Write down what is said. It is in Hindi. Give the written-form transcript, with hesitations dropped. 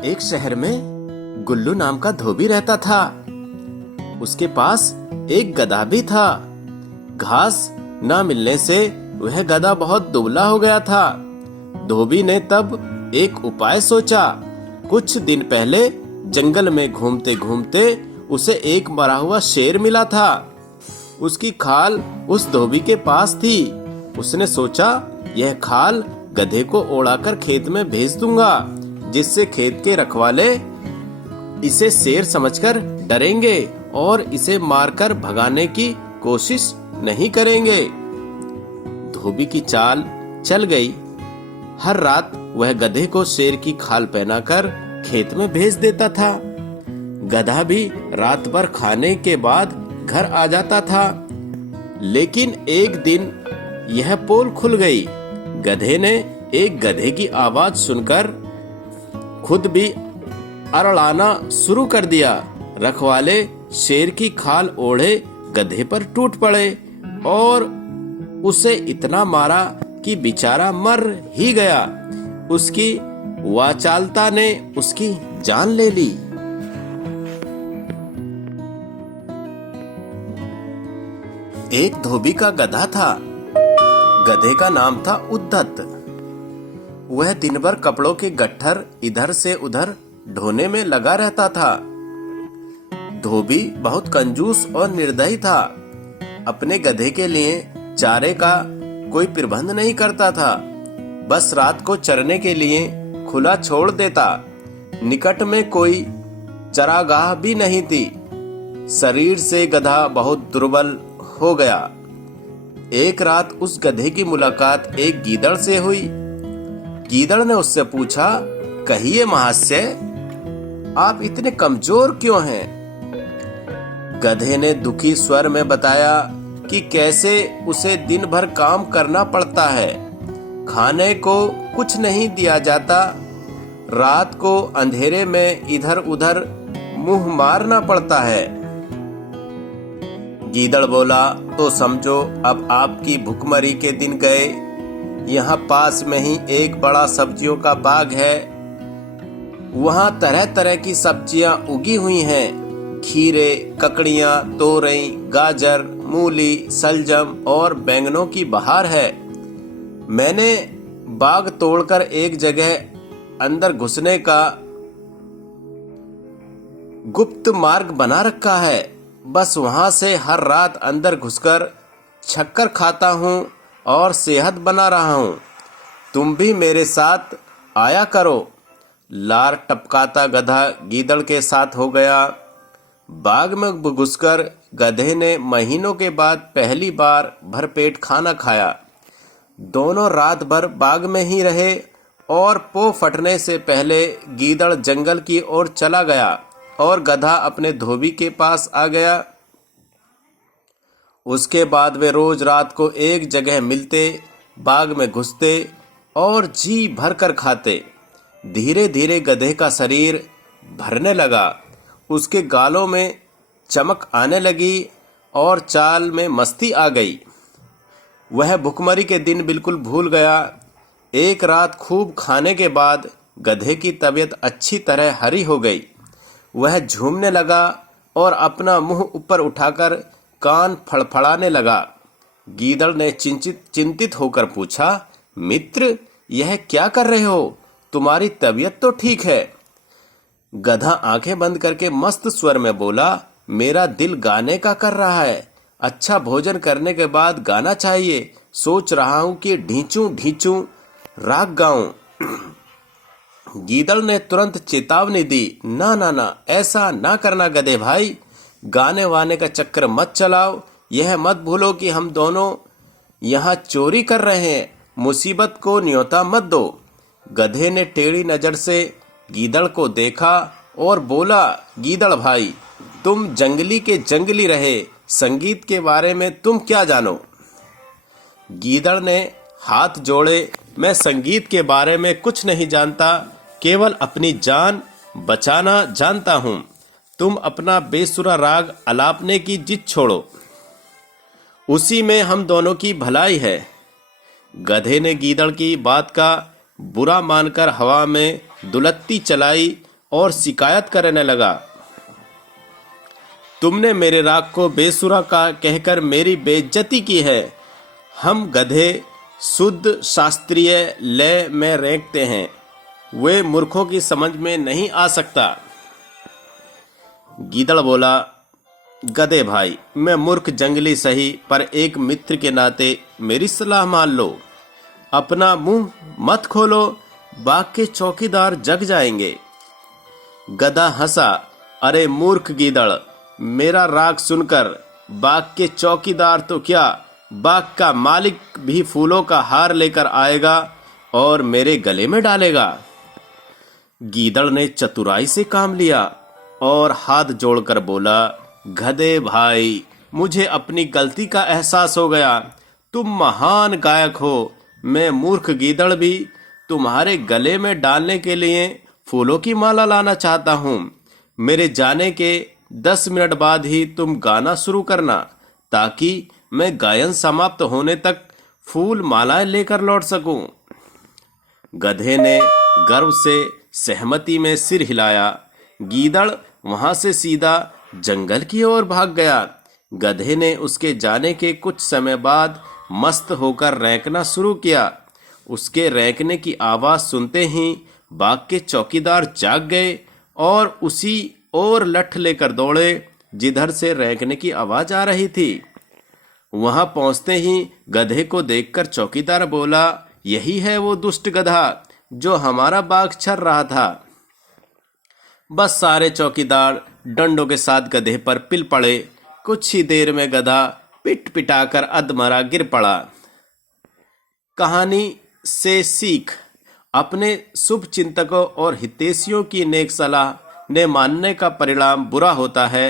एक शहर में गुल्लू नाम का धोबी रहता था। उसके पास एक गधा भी था। घास न मिलने से वह गधा बहुत दुबला हो गया था। धोबी ने तब एक उपाय सोचा। कुछ दिन पहले जंगल में घूमते घूमते उसे एक मरा हुआ शेर मिला था। उसकी खाल उस धोबी के पास थी। उसने सोचा, यह खाल गधे को ओढ़ाकर खेत में भेज दूंगा, जिससे खेत के रखवाले इसे शेर समझकर डरेंगे और इसे मारकर भगाने की कोशिश नहीं करेंगे। धोबी की चाल चल गई। हर रात वह गधे को शेर की खाल पहनाकर खेत में भेज देता था। गधा भी रात भर खाने के बाद घर आ जाता था। लेकिन एक दिन यह पोल खुल गई। गधे ने एक गधे की आवाज सुनकर खुद भी अरड़ाना शुरू कर दिया। रखवाले शेर की खाल ओढ़े गधे पर टूट पड़े और उसे इतना मारा कि बेचारा मर ही गया। उसकी वाचालता ने उसकी जान ले ली। एक धोबी का गधा था। गधे का नाम था उद्धत। वह दिन भर कपड़ों के गट्ठर इधर से उधर ढोने में लगा रहता था। धोबी बहुत कंजूस और निर्दयी था। अपने गधे के लिए चारे का कोई प्रबंध नहीं करता था। बस रात को चरने के लिए खुला छोड़ देता। निकट में कोई चरागाह भी नहीं थी। शरीर से गधा बहुत दुर्बल हो गया। एक रात उस गधे की मुलाकात एक गीदड़ से हुई। गीदड़ ने उससे पूछा, कहिए महाशय, आप इतने कमजोर क्यों हैं? गधे ने दुखी स्वर में बताया कि कैसे उसे दिन भर काम करना पड़ता है। खाने को कुछ नहीं दिया जाता। रात को अंधेरे में इधर उधर मुंह मारना पड़ता है। गीदड़ बोला, तो समझो अब आपकी भुखमरी के दिन गए। यहाँ पास में ही एक बड़ा सब्जियों का बाग है। वहाँ तरह तरह की सब्जियाँ उगी हुई हैं। खीरे, ककड़ियाँ, तोरई, गाजर, मूली, सलजम और बैंगनों की बहार है। मैंने बाग तोड़कर एक जगह अंदर घुसने का गुप्त मार्ग बना रखा है। बस वहां से हर रात अंदर घुसकर शक्कर खाता हूँ और सेहत बना रहा हूँ। तुम भी मेरे साथ आया करो। लार टपकाता गधा गीदड़ के साथ हो गया। बाग में घुसकर गधे ने महीनों के बाद पहली बार भरपेट खाना खाया। दोनों रात भर बाग में ही रहे और पो फटने से पहले गीदड़ जंगल की ओर चला गया और गधा अपने धोबी के पास आ गया। उसके बाद वे रोज रात को एक जगह मिलते, बाग में घुसते और जी भरकर खाते। धीरे धीरे गधे का शरीर भरने लगा। उसके गालों में चमक आने लगी और चाल में मस्ती आ गई। वह भुखमरी के दिन बिल्कुल भूल गया। एक रात खूब खाने के बाद गधे की तबीयत अच्छी तरह हरी हो गई। वह झूमने लगा और अपना मुंह ऊपर उठाकर कान फड़फड़ाने लगा। गीदड़ ने चिंतित होकर पूछा, मित्र, यह क्या कर रहे हो? तुम्हारी तबीयत तो ठीक है। गधा आंखें बंद करके मस्त स्वर में बोला, मेरा दिल गाने का कर रहा है। अच्छा भोजन करने के बाद गाना चाहिए। सोच रहा हूं कि ढींचू ढींचू राग गाऊं। गीदड़ ने तुरंत चेतावनी दी, ना ना ना, ऐसा ना करना गधे भाई। गाने वाने का चक्कर मत चलाओ। यह मत भूलो कि हम दोनों यहाँ चोरी कर रहे हैं। मुसीबत को न्योता मत दो। गधे ने टेढ़ी नजर से गीदड़ को देखा और बोला, गीदड़ भाई, तुम जंगली के जंगली रहे। संगीत के बारे में तुम क्या जानो? गीदड़ ने हाथ जोड़े, मैं संगीत के बारे में कुछ नहीं जानता, केवल अपनी जान बचाना जानता हूँ। तुम अपना बेसुरा राग अलापने की जिद छोड़ो, उसी में हम दोनों की भलाई है। गधे ने गीदड़ की बात का बुरा मानकर हवा में दुलत्ती चलाई और शिकायत करने लगा। तुमने मेरे राग को बेसुरा का कहकर मेरी बेइज्जती की है। हम गधे शुद्ध शास्त्रीय लय में रेंकते हैं, वे मूर्खों की समझ में नहीं आ सकता। गीदड़ बोला, गधे भाई, मैं मूर्ख जंगली सही, पर एक मित्र के नाते मेरी सलाह मान लो। अपना मुंह मत खोलो, बाग के चौकीदार जग जाएंगे। गधा हंसा, अरे मूर्ख गीदड़, मेरा राग सुनकर बाग के चौकीदार तो क्या, बाग का मालिक भी फूलों का हार लेकर आएगा और मेरे गले में डालेगा। गीदड़ ने चतुराई से काम लिया और हाथ जोड़कर बोला, गधे भाई, मुझे अपनी गलती का एहसास हो गया। तुम महान गायक हो, मैं मूर्ख गीदड़ भी तुम्हारे गले में डालने के लिए फूलों की माला लाना चाहता हूँ। मेरे जाने के 10 मिनट बाद ही तुम गाना शुरू करना, ताकि मैं गायन समाप्त होने तक फूल मालाएं लेकर लौट सकूं। गधे ने गर्व से सहमति में सिर हिलाया। गीदड़ वहां से सीधा जंगल की ओर भाग गया। गधे ने उसके जाने के कुछ समय बाद मस्त होकर रैंकना शुरू किया। उसके रैंकने की आवाज सुनते ही बाग के चौकीदार जाग गए और उसी ओर लठ लेकर दौड़े जिधर से रैंकने की आवाज आ रही थी। वहां पहुंचते ही गधे को देखकर चौकीदार बोला, यही है वो दुष्ट गधा जो हमारा बाग छर रहा था। बस सारे चौकीदार डंडों के साथ गधे पर पिल पड़े। कुछ ही देर में गधा पिट पिटाकर अधमरा गिर पड़ा। कहानी से सीख, अपने शुभ चिंतकों और हितैषियों की नेक सलाह ने मानने का परिणाम बुरा होता है।